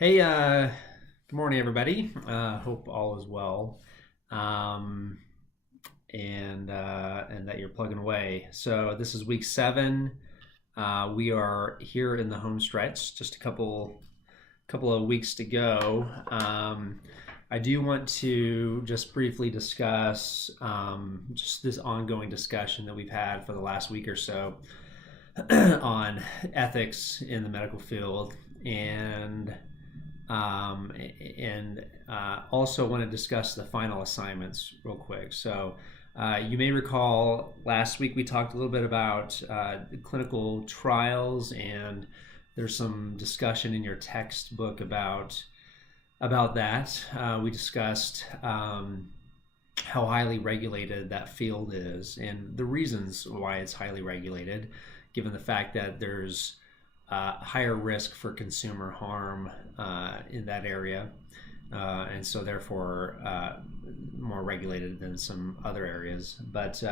Hey, good morning, everybody. Hope all is well, um, and that you're plugging away. So this is week 7. We are here in the home stretch. Just a couple of weeks to go. I do want to just briefly discuss just this ongoing discussion that we've had for the last week or so on ethics in the medical field and um, and also want to discuss the final assignments real quick. So, you may recall last week we talked a little bit about clinical trials, and there's some discussion in your textbook about that. We discussed how highly regulated that field is and the reasons why it's highly regulated, given the fact that there's higher risk for consumer harm in that area, and so therefore more regulated than some other areas. But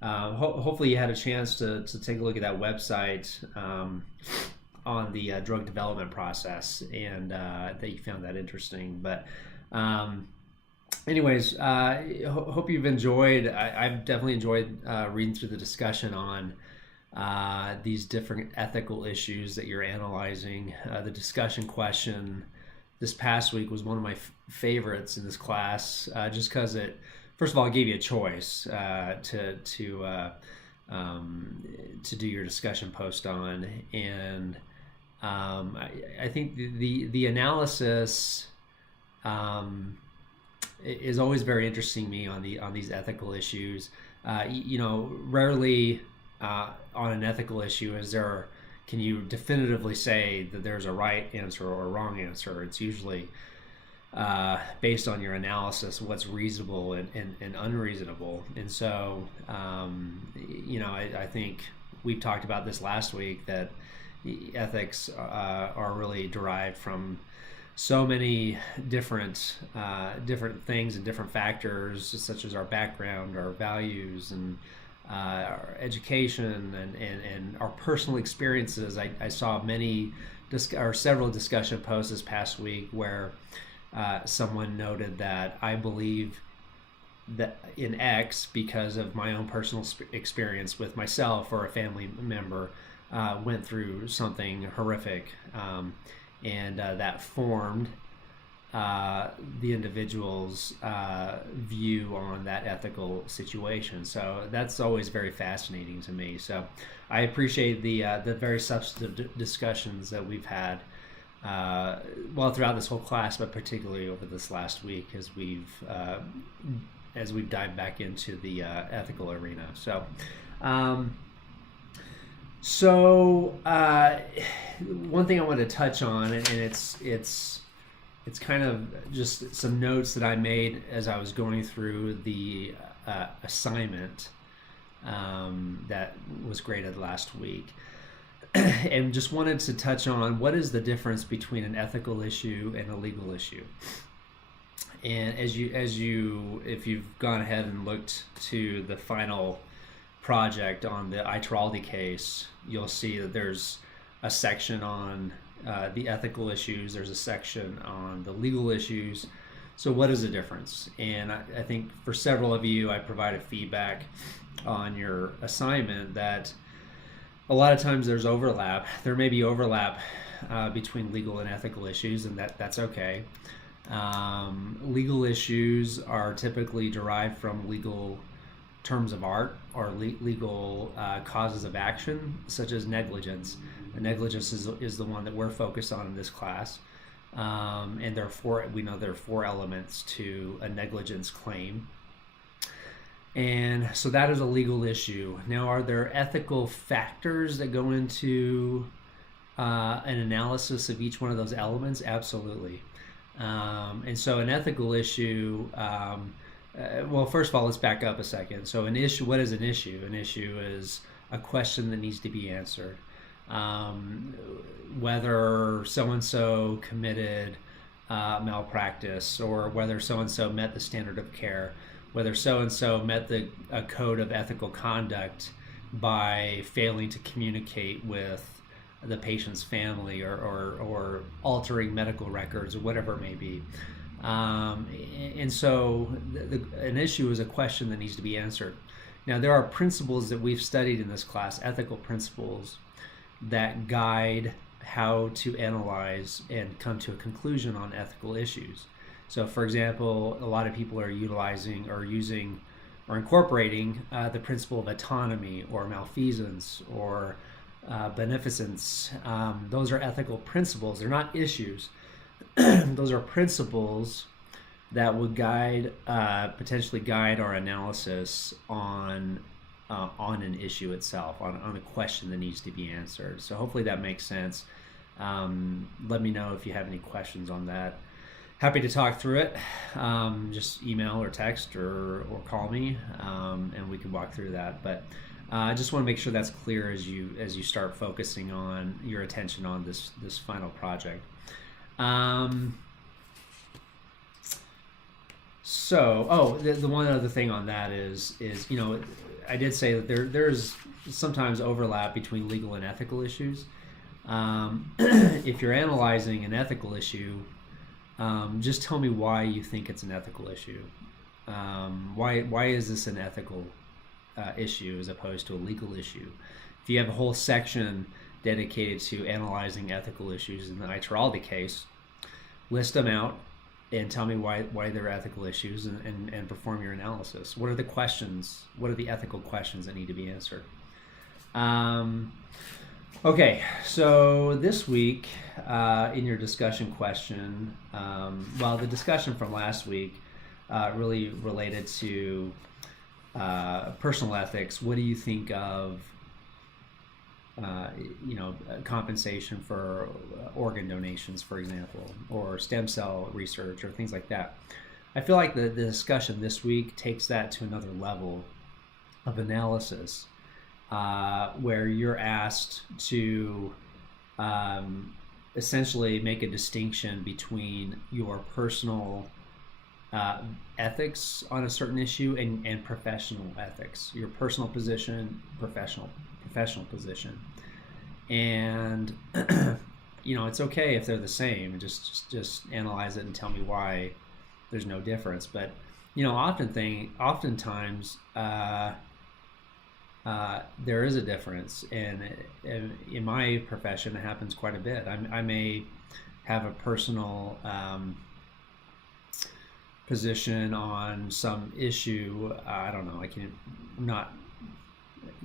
hopefully, you had a chance to take a look at that website on the drug development process, and that you found that interesting. But anyways, hope you've enjoyed. I've definitely enjoyed reading through the discussion on these different ethical issues that you're analyzing. The discussion question this past week was one of my favorites in this class, just because first of all, it gave you a choice to do your discussion post on, and I think the analysis is always very interesting to me on these ethical issues. Rarely on an ethical issue can you definitively say that there's a right answer or a wrong answer. It's usually based on your analysis of what's reasonable and unreasonable. And so I think we've talked about this last week, that ethics are really derived from so many different things and different factors, such as our background, our values, and our education and our personal experiences. I saw several discussion posts this past week where someone noted that I believe that in X because of my own personal experience with myself or a family member went through something horrific, and that formed the individual's view on that ethical situation. So that's always very fascinating to me. So I appreciate the very substantive discussions that we've had throughout this whole class, but particularly over this last week as we've dived back into the ethical arena. One thing I want to touch on, and it's kind of just some notes that I made as I was going through the assignment that was graded last week, and just wanted to touch on what is the difference between an ethical issue and a legal issue. And if you've gone ahead and looked to the final project on the Itraldi case, you'll see that there's a section on the ethical issues, there's a section on the legal issues. So what is the difference? And I think for several of you, I provided feedback on your assignment that a lot of times there's overlap. There may be overlap between legal and ethical issues, and that's okay. Legal issues are typically derived from legal terms of art or legal causes of action, such as negligence. And negligence is the one that we're focused on in this class, and we know there are 4 elements to a negligence claim. And so that is a legal issue. Now, are there ethical factors that go into an analysis of each one of those elements? Absolutely. And so an ethical issue, first of all, let's back up a second. So an issue, what is an issue? An issue is a question that needs to be answered. Whether so-and-so committed malpractice, or whether so-and-so met the standard of care, whether so-and-so met a code of ethical conduct by failing to communicate with the patient's family, or altering medical records, or whatever it may be. And so an issue is a question that needs to be answered. Now, there are principles that we've studied in this class, ethical principles, that guide how to analyze and come to a conclusion on ethical issues. So, for example, a lot of people are utilizing or using or incorporating the principle of autonomy or malfeasance or beneficence. Those are ethical principles. They're not issues. Those are principles that would guide, potentially guide our analysis on an issue itself, on a question that needs to be answered. So hopefully that makes sense. Let me know if you have any questions on that. Happy to talk through it. Just email or text or call me, and we can walk through that. But I just want to make sure that's clear as you start focusing on your attention on this final project. The one other thing on that is I did say that there's sometimes overlap between legal and ethical issues. If you're analyzing an ethical issue, just tell me why you think it's an ethical issue. Why is this an ethical issue as opposed to a legal issue? If you have a whole section dedicated to analyzing ethical issues in the Aitraldi case, list them out and tell me why they're ethical issues, and perform your analysis. What are the questions? What are the ethical questions that need to be answered? Okay, so this week in your discussion question, the discussion from last week really related to personal ethics. What do you think of compensation for organ donations, for example, or stem cell research, or things like that? I feel like the discussion this week takes that to another level of analysis, where you're asked to essentially make a distinction between your personal ethics on a certain issue and professional ethics, your personal position, professional position. And it's okay if they're the same. Just analyze it and tell me why there's no difference. But oftentimes there is a difference, and in my profession it happens quite a bit. I may have a personal position on some issue. I don't know. I'm not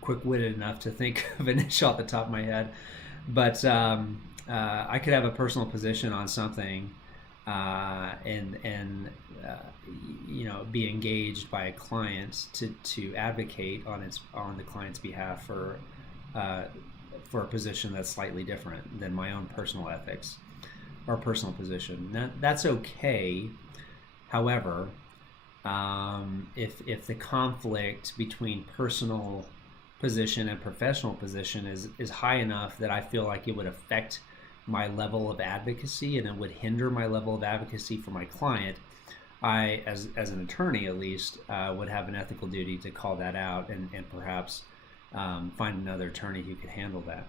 quick-witted enough to think of an issue off the top of my head, but I could have a personal position on something, and be engaged by a client to advocate on the client's behalf for a position that's slightly different than my own personal ethics or personal position. That's okay. However, if the conflict between personal position and professional position is high enough that I feel like it would affect my level of advocacy and it would hinder my level of advocacy for my client, I, as an attorney at least, would have an ethical duty to call that out and perhaps find another attorney who could handle that.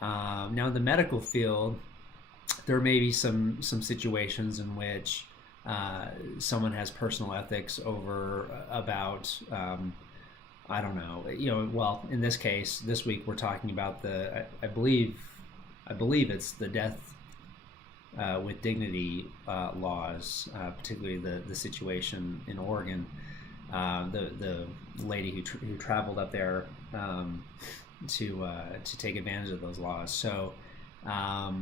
Now, in the medical field, there may be some situations in which someone has personal ethics about I don't know. Well, in this case, this week we're talking about I believe it's the death with dignity laws, particularly the situation in Oregon. The lady who traveled up there to take advantage of those laws. So, a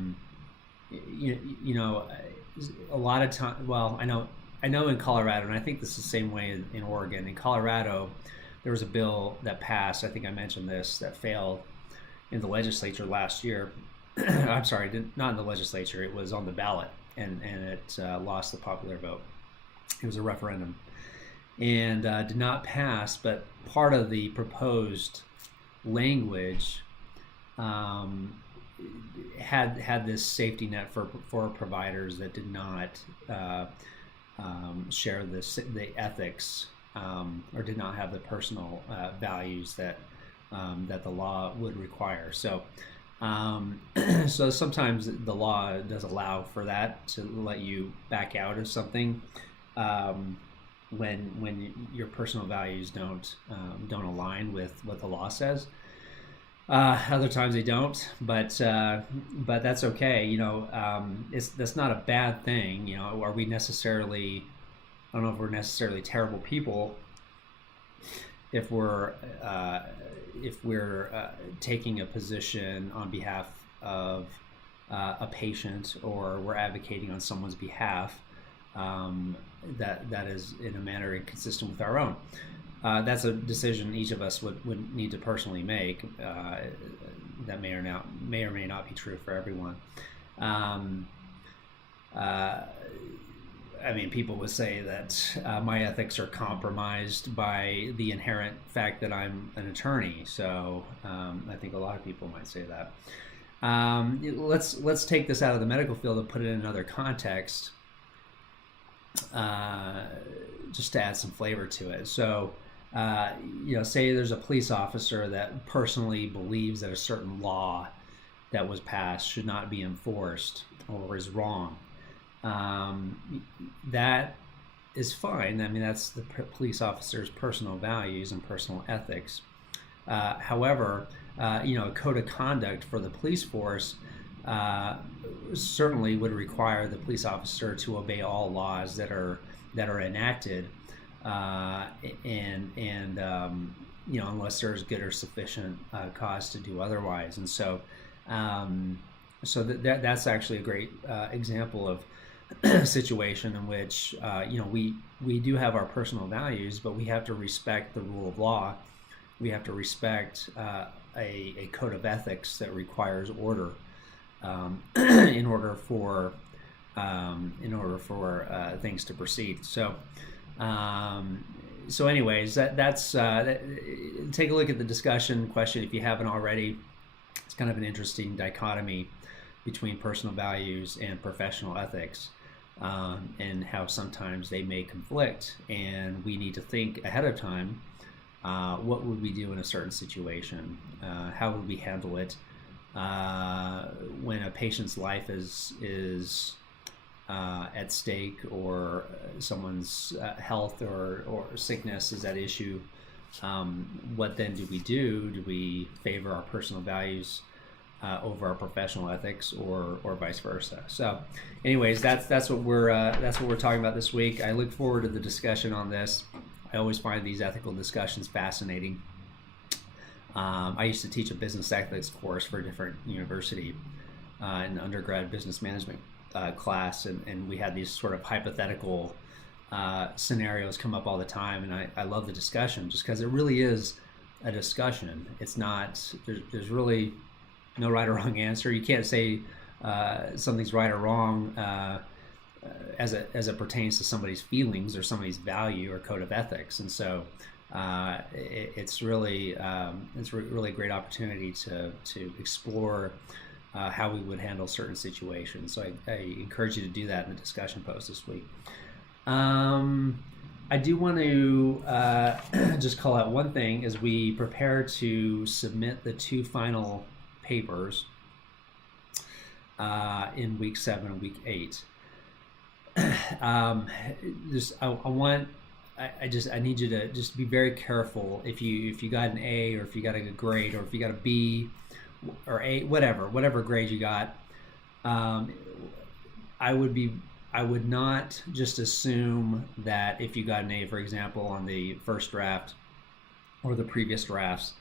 lot of time. Well, I know in Colorado, and I think this is the same way in Oregon. In Colorado, there was a bill that passed, I think I mentioned this, that failed in the legislature last year. I'm sorry, not in the legislature, it was on the ballot, and it lost the popular vote. It was a referendum, and did not pass, but part of the proposed language had this safety net for providers that did not share the ethics, or did not have the personal values that the law would require. So Um, so sometimes the law does allow for that to let you back out of something um, when your personal values don't align with what the law says. Other times they don't, but that's okay. That's not a bad thing. Are we necessarily? I don't know if we're necessarily terrible people if we're uh, taking a position on behalf of a patient, or we're advocating on someone's behalf that is in a manner inconsistent with our own. That's a decision each of us would need to personally make. That may or may not be true for everyone. Um, uh, I mean, people would say that my ethics are compromised by the inherent fact that I'm an attorney. So I think a lot of people might say that. Let's take this out of the medical field and put it in another context, just to add some flavor to it. So, say there's a police officer that personally believes that a certain law that was passed should not be enforced or is wrong. That is fine. I mean, that's the police officer's personal values and personal ethics. However, a code of conduct for the police force certainly would require the police officer to obey all laws that are enacted, unless there's good or sufficient cause to do otherwise. And so, that's actually a great example of situation in which we do have our personal values, but we have to respect the rule of law. We have to respect a code of ethics that requires order in order for things to proceed. So anyways, that's take a look at the discussion question if you haven't already. It's kind of an interesting dichotomy between personal values and professional ethics, and how sometimes they may conflict, and we need to think ahead of time. What would we do in a certain situation? How would we handle it when a patient's life is at stake, or someone's health or sickness is at issue? What then do we do? Do we favor our personal values over our professional ethics, or vice versa? So, anyways, that's what we're talking about this week. I look forward to the discussion on this. I always find these ethical discussions fascinating. I used to teach a business ethics course for a different university in the undergrad business management class, and we had these sort of hypothetical scenarios come up all the time, and I love the discussion just because it really is a discussion. It's not, there's really no right or wrong answer. You can't say something's right or wrong as it pertains to somebody's feelings or somebody's value or code of ethics. And so it's really a great opportunity to explore how we would handle certain situations. So I encourage you to do that in the discussion post this week. I do want to just call out one thing as we prepare to submit the 2 final papers in week 7 and week 8. I need you to just be very careful. If you got an A, or if you got a good grade, or if you got a B or A, whatever grade you got, I would not just assume that if you got an A, for example, on the first draft or the previous drafts,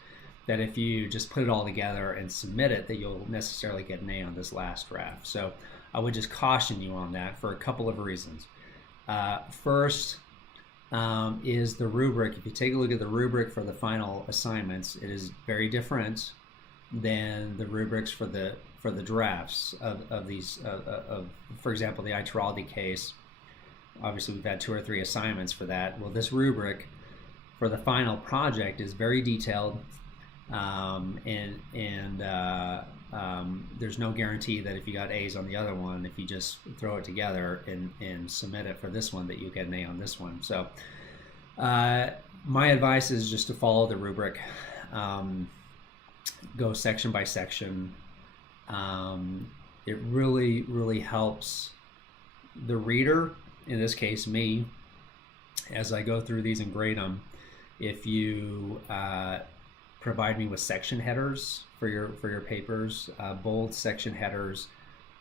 that if you just put it all together and submit it, that you'll necessarily get an A on this last draft. So I would just caution you on that for a couple of reasons. First is the rubric. If you take a look at the rubric for the final assignments, it is very different than the rubrics for the drafts of these. For example, the iTraldi case. Obviously, we've had 2 or 3 assignments for that. Well, this rubric for the final project is very detailed. There's no guarantee that if you got A's on the other one, if you just throw it together and submit it for this one, that you'll get an A on this one. So my advice is just to follow the rubric, go section by section, it really, really helps the reader, in this case me, as I go through these and grade them. If you provide me with section headers for your papers, bold section headers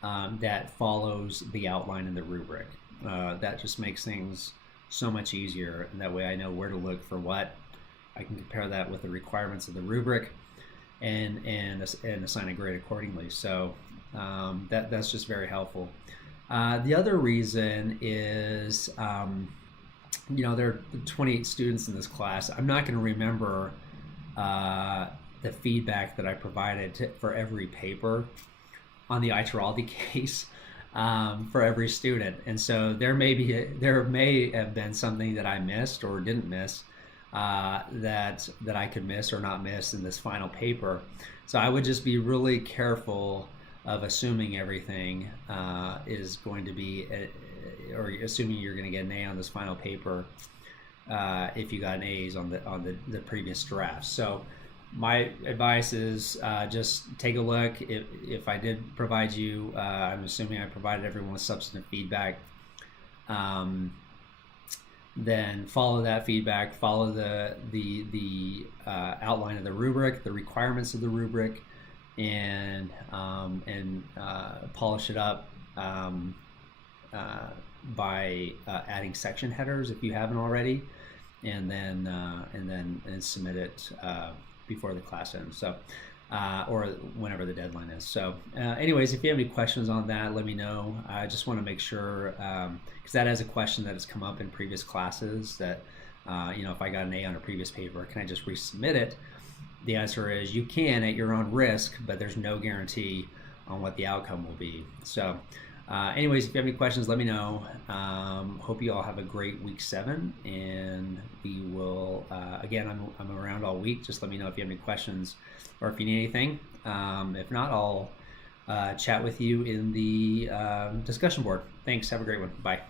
that follows the outline in the rubric. That just makes things so much easier, and that way I know where to look for what. I can compare that with the requirements of the rubric and assign a grade accordingly. So that's just very helpful. The other reason is, there are 28 students in this class. I'm not going to remember the feedback that I provided for every paper on the iTraldi case for every student, and so there may have been something that I missed or didn't miss that I could miss or not miss in this final paper. So I would just be really careful of assuming everything is going to be, or assuming you're going to get an A on this final paper if you got an A's on the previous draft. So my advice is just take a look. If I did provide you, I'm assuming I provided everyone with substantive feedback. Then follow that feedback. Follow the outline of the rubric, the requirements of the rubric, and polish it up by adding section headers if you haven't already, and then submit it before the class ends. So, or whenever the deadline is. So, anyways, if you have any questions on that, let me know. I just want to make sure, because that is a question that has come up in previous classes, that if I got an A on a previous paper, can I just resubmit it? The answer is you can at your own risk, but there's no guarantee on what the outcome will be. So anyways, if you have any questions, let me know. Hope you all have a great week 7, and we will, again, I'm around all week. Just let me know if you have any questions or if you need anything. If not, I'll chat with you in the discussion board. Thanks. Have a great one. Bye.